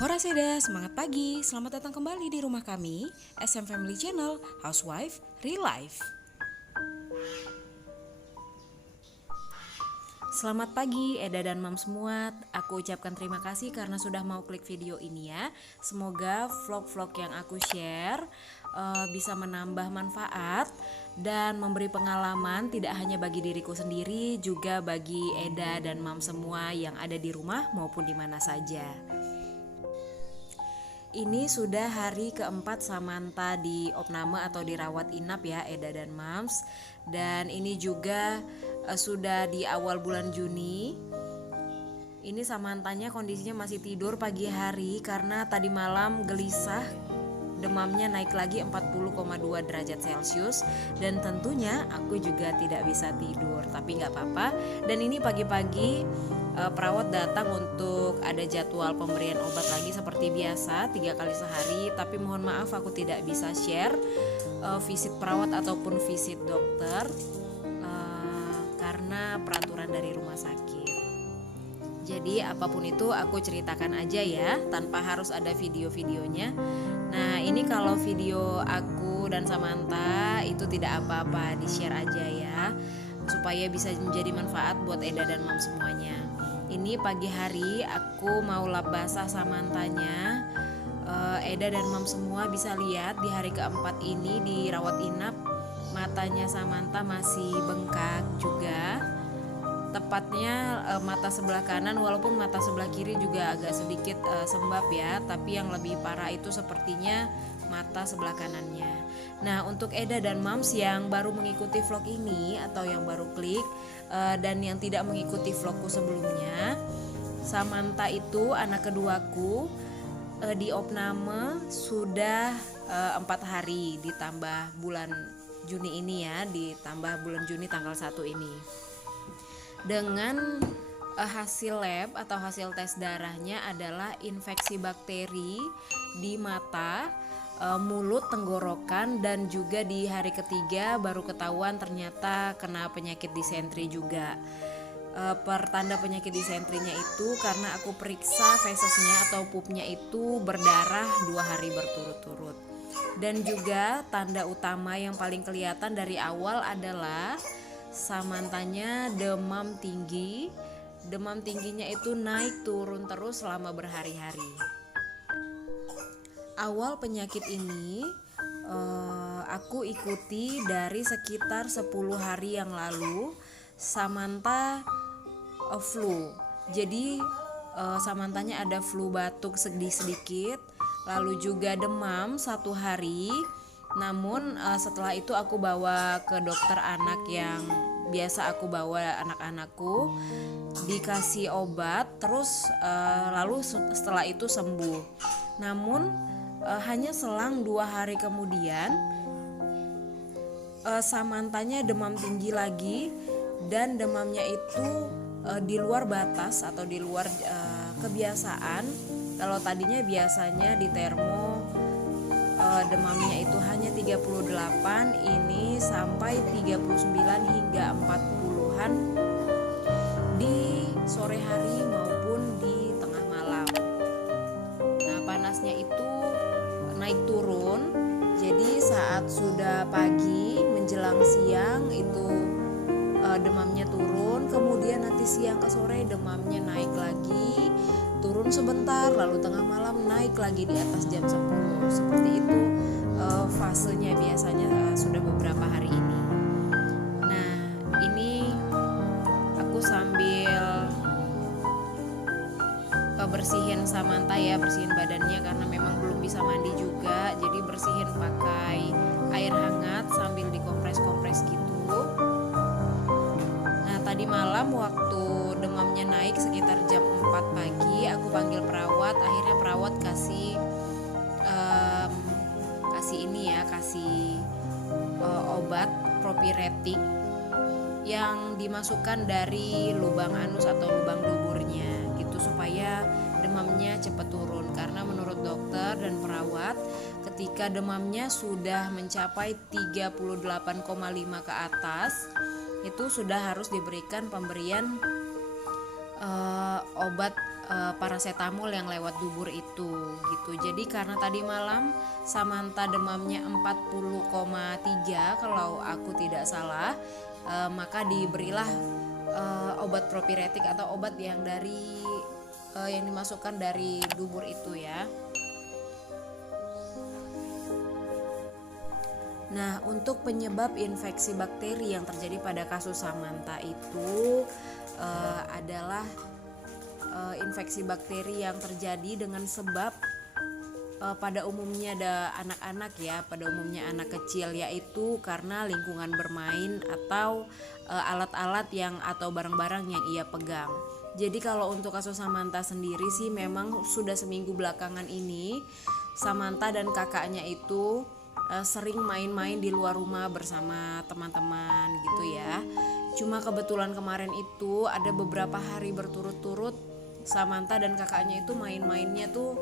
Hora Seda, semangat pagi. Selamat datang kembali di rumah kami, SM Family Channel, Housewife, Real Life. Selamat pagi Eda dan Mam semua. Aku ucapkan terima kasih karena sudah mau klik video ini ya. Semoga vlog-vlog yang aku share bisa menambah manfaat dan memberi pengalaman tidak hanya bagi diriku sendiri, juga bagi Eda dan Mam semua yang ada di rumah maupun di mana saja. Ini sudah hari keempat Samantha di opname atau dirawat inap ya Eda dan Mams. Dan ini juga sudah di awal bulan Juni. Ini Samanthanya kondisinya masih tidur pagi hari karena tadi malam gelisah. Demamnya naik lagi 40,2 derajat Celcius. Dan tentunya aku juga tidak bisa tidur. Tapi gak apa-apa. Dan ini pagi-pagi perawat datang untuk ada jadwal pemberian obat lagi seperti biasa 3 kali sehari. Tapi mohon maaf aku tidak bisa share visit perawat ataupun visit dokter karena peraturan dari rumah sakit. Jadi apapun itu aku ceritakan aja ya, tanpa harus ada video-videonya. Nah ini kalau video aku dan Samantha itu tidak apa-apa, di-share aja ya, supaya bisa menjadi manfaat buat Eda dan Mam semuanya. Ini pagi hari aku mau lap basah Samanthanya. Eda dan Mam semua bisa lihat di hari keempat ini dirawat inap, matanya Samantha masih bengkak juga. Tepatnya mata sebelah kanan, walaupun mata sebelah kiri juga agak sedikit sembab ya, tapi yang lebih parah itu sepertinya mata sebelah kanannya. Nah untuk Eda dan Mams yang baru mengikuti vlog ini atau yang baru klik dan yang tidak mengikuti vlogku sebelumnya, Samantha itu anak keduaku di opname sudah 4 hari ditambah bulan Juni ini ya, ditambah bulan Juni tanggal 1 ini. Dengan hasil lab atau hasil tes darahnya adalah infeksi bakteri di mata, mulut, tenggorokan, dan juga di hari ketiga baru ketahuan ternyata kena penyakit disentri juga. Pertanda penyakit disentrinya itu karena aku periksa fesesnya atau pupnya itu berdarah 2 hari berturut-turut. Dan juga tanda utama yang paling kelihatan dari awal adalah Samanthanya demam tinggi. Demam tingginya itu naik turun terus selama berhari-hari. Awal penyakit ini aku ikuti dari sekitar 10 hari yang lalu. Samantha flu. Jadi Samanthanya ada flu batuk sedikit, lalu juga demam 1 hari. Namun setelah itu aku bawa ke dokter anak yang biasa aku bawa anak-anakku, dikasih obat, terus lalu setelah itu sembuh. Namun hanya selang 2 hari kemudian Samanthanya demam tinggi lagi, dan demamnya itu di luar batas atau di luar kebiasaan. Kalau tadinya biasanya di termo demamnya itu hanya 38, ini sampai 39 hingga 40-an di sore hari maupun di tengah malam. Nah panasnya itu naik turun, jadi saat sudah pagi menjelang siang itu demamnya turun, kemudian nanti siang ke sore demamnya naik lagi, turun sebentar, lalu tengah malam naik lagi di atas jam 10. Seperti itu fasenya biasanya sudah beberapa hari ini. Nah ini aku sambil bersihin Samantha ya, bersihin badannya karena memang belum bisa mandi juga, jadi bersihin pakai air hangat sambil dikompres-kompres gitu. Nah tadi malam waktu demamnya naik sekitar jam 4 pagi aku panggil perawat. Akhirnya perawat kasih obat propiretik yang dimasukkan dari lubang anus atau lubang duburnya gitu, supaya demamnya cepat turun. Karena menurut dokter dan perawat, ketika demamnya sudah mencapai 38,5 ke atas, itu sudah harus diberikan pemberian obat paracetamol yang lewat dubur itu gitu. Jadi karena tadi malam Samantha demamnya 40,3 kalau aku tidak salah, maka diberilah obat propiretik atau obat yang yang dimasukkan dari dubur itu ya. Nah, untuk penyebab infeksi bakteri yang terjadi pada kasus Samantha itu adalah infeksi bakteri yang terjadi dengan sebab pada umumnya ada anak-anak ya, pada umumnya anak kecil, yaitu karena lingkungan bermain atau alat-alat atau barang-barang yang ia pegang. Jadi kalau untuk kasus Samantha sendiri sih memang sudah seminggu belakangan ini Samantha dan kakaknya itu sering main-main di luar rumah bersama teman-teman gitu ya. Cuma kebetulan kemarin itu ada beberapa hari berturut-turut Samantha dan kakaknya itu main-mainnya tuh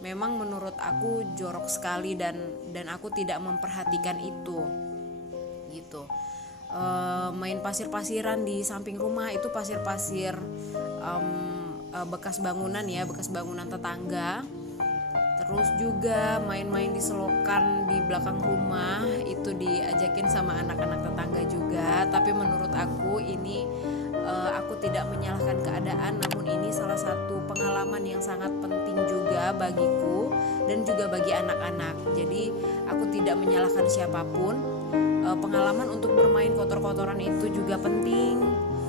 memang menurut aku jorok sekali dan aku tidak memperhatikan itu gitu. Main pasir-pasiran di samping rumah, itu pasir-pasir bekas bangunan ya, bekas bangunan tetangga. Terus juga main-main di selokan di belakang rumah, itu diajakin sama anak-anak tetangga juga. Tapi menurut aku ini aku tidak menyalahkan keadaan, namun ini salah satu pengalaman yang sangat penting juga bagiku dan juga bagi anak-anak. Jadi aku tidak menyalahkan siapapun. Pengalaman untuk bermain kotor-kotoran itu juga penting.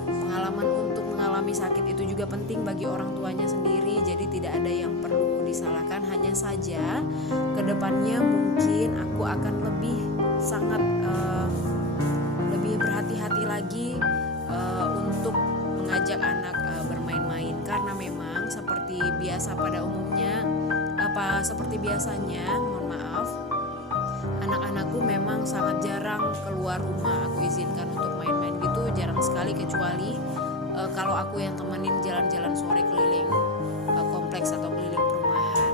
Pengalaman untuk mengalami sakit itu juga penting bagi orang tuanya sendiri. Jadi tidak ada yang perlu disalahkan. Hanya saja kedepannya mungkin aku akan lebih berhati-hati lagi untuk mengajak anak bermain-main, karena memang seperti biasanya, mohon maaf, anak-anakku memang sangat jarang keluar rumah. Aku izinkan untuk main-main gitu jarang sekali, kecuali kalau aku yang temenin jalan-jalan sore keliling kompleks atau keliling perumahan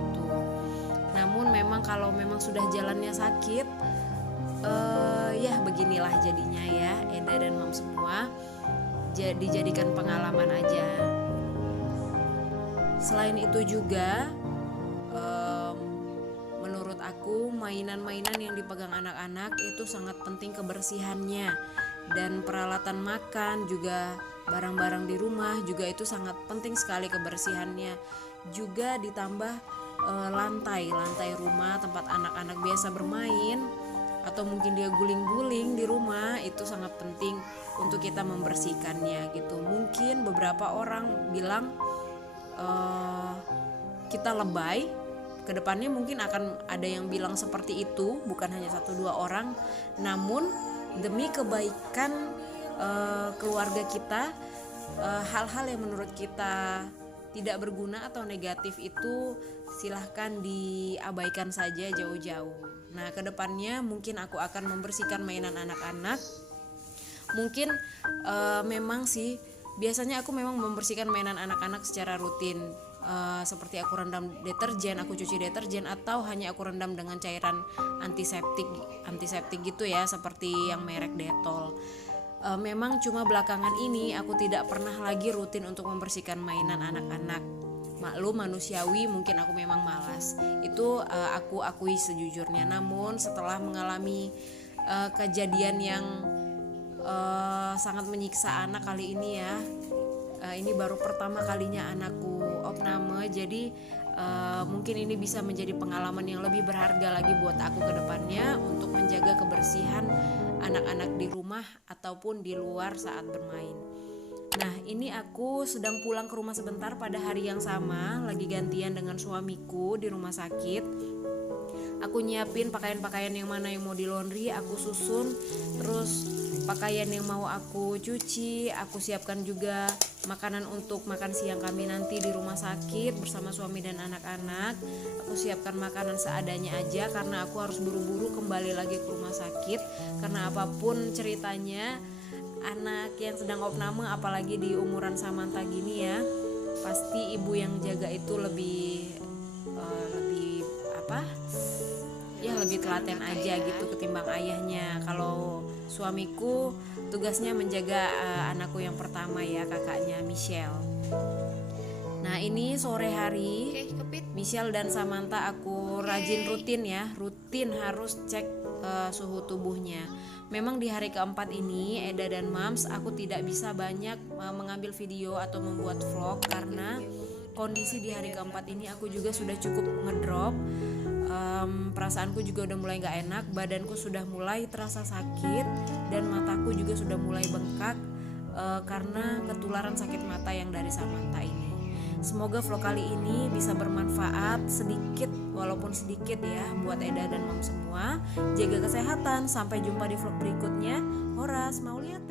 gitu. Namun memang kalau memang sudah jalannya sakit, ya beginilah jadinya ya, Eda dan Mam semua, dijadikan pengalaman aja. Selain itu juga menurut aku mainan-mainan yang dipegang anak-anak itu sangat penting kebersihannya, dan peralatan makan juga, barang-barang di rumah juga itu sangat penting sekali kebersihannya. Juga ditambah lantai rumah tempat anak-anak biasa bermain atau mungkin dia guling-guling di rumah, itu sangat penting untuk kita membersihkannya gitu. Mungkin beberapa orang bilang kita lebay, kedepannya mungkin akan ada yang bilang seperti itu, bukan hanya 1-2 orang. Namun demi kebaikan keluarga kita, hal-hal yang menurut kita tidak berguna atau negatif itu silahkan diabaikan saja jauh-jauh. Nah, kedepannya mungkin aku akan membersihkan mainan anak-anak. Mungkin memang sih biasanya aku memang membersihkan mainan anak-anak secara rutin, seperti aku rendam deterjen, aku cuci deterjen, atau hanya aku rendam dengan cairan antiseptik gitu ya, seperti yang merek Dettol. Memang cuma belakangan ini aku tidak pernah lagi rutin untuk membersihkan mainan anak-anak. Maklum, manusiawi, mungkin aku memang malas. Itu aku akui sejujurnya. Namun setelah mengalami kejadian yang sangat menyiksa anak kali ini ya, ini baru pertama kalinya anakku opname. Jadi mungkin ini bisa menjadi pengalaman yang lebih berharga lagi buat aku ke depannya untuk menjaga kebersihan anak-anak di rumah ataupun di luar saat bermain. Nah, ini aku sedang pulang ke rumah sebentar pada hari yang sama, lagi gantian dengan suamiku di rumah sakit. Aku nyiapin pakaian-pakaian yang mana yang mau di laundry, aku susun. Terus pakaian yang mau aku cuci, aku siapkan juga makanan untuk makan siang kami nanti di rumah sakit bersama suami dan anak-anak. Aku siapkan makanan seadanya aja karena aku harus buru-buru kembali lagi ke rumah sakit. Karena apapun ceritanya, anak yang sedang opname apalagi di umuran Samantha gini ya, pasti ibu yang jaga itu lebih lebih telaten aja gitu ketimbang ayahnya. Kalau suamiku tugasnya menjaga anakku yang pertama ya, kakaknya Michelle. Nah, Nah ini sore hari, Michelle dan Samantha aku rutin harus cek suhu tubuhnya. Memang di hari keempat ini, Eda dan Mams, aku tidak bisa banyak mengambil video atau membuat vlog karena kondisi di hari keempat ini aku juga sudah cukup ngedrop. Perasaanku juga udah mulai gak enak, badanku sudah mulai terasa sakit dan mataku juga sudah mulai bengkak karena ketularan sakit mata yang dari Samantha ini. Semoga vlog kali ini bisa bermanfaat sedikit walaupun sedikit ya buat Eda dan Mam semua. Jaga kesehatan, sampai jumpa di vlog berikutnya. Horas, mau lihat